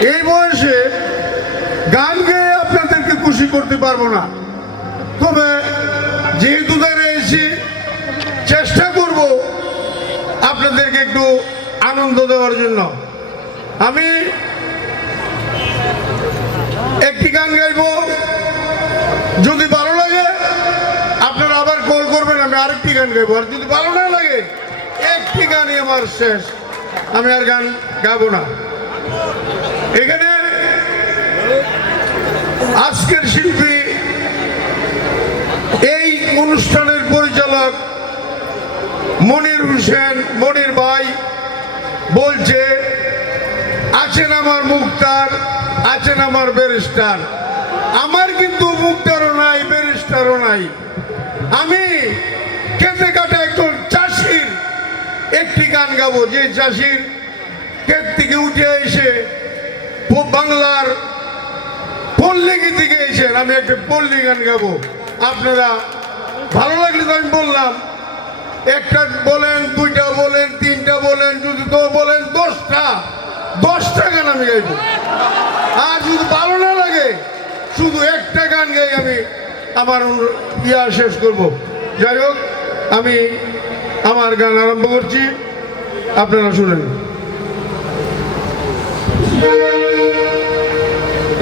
এই বয়সে গান গেয়ে আপনাদেরকে খুশি করতে পারব না। তবে যেহেতু দাঁড়িয়েছি চেষ্টা করব আপনাদেরকে একটু আনন্দ দেওয়ার জন্য। আমি একটি গান গাইব। যদি ভালো লাগে, আপনারা আবার কল করবেন, আমি আরেকটি গান গাইবো। আর যদি ভালো না লাগে, একটি গানই আমার শেষ। আমি আর গান গাবো না। এখানে আজকের শিল্পী এই অনুষ্ঠানের পরিচালক মনির হোসেন, মনির ভাই বলছে, আছেন আমার মুক্তার, আছেন আমার ব্যারিস্টার। আমার কিন্তু মুক্তারও নাই, ব্যারিস্টারও নাই। আমি কেটে কাটা একজন চাষির একটি গান গাবো। যে চাষির ক্ষেত থেকে উঠে এসে বাংলার পল্লী থেকে এসেন আমি একটা পল্লী গান গাবো। আপনারা ভালো লাগলে তো আমি বললাম, একটা বলেন, দুইটা বলেন, তিনটা বলেন, যদি তো বলেন দশটা দশটা গান আমি গাইবো। আর যদি ভালো না লাগে, শুধু একটা গান গাই আমি আমার ইয়া শেষ করব। যাই হোক, আমি আমার গান আরম্ভ করছি। আপনারা শুনেন।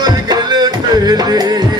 কই গেলে ফেলিয়া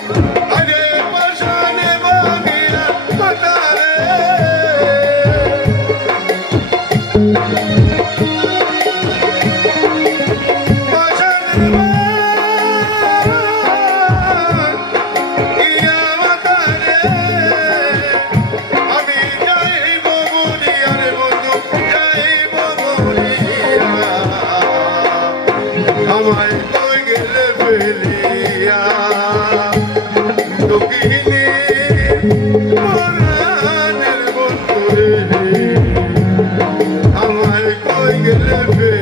আমায় কই গেলে ফেলিয়া? দুঃখিনী আমায় কই গেলে ফেলিয়া?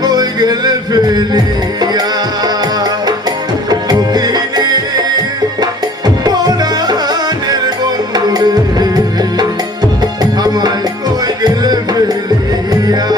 কই গেলে ফেলিয়া? আমায় কই গেলে ফেলিয়া?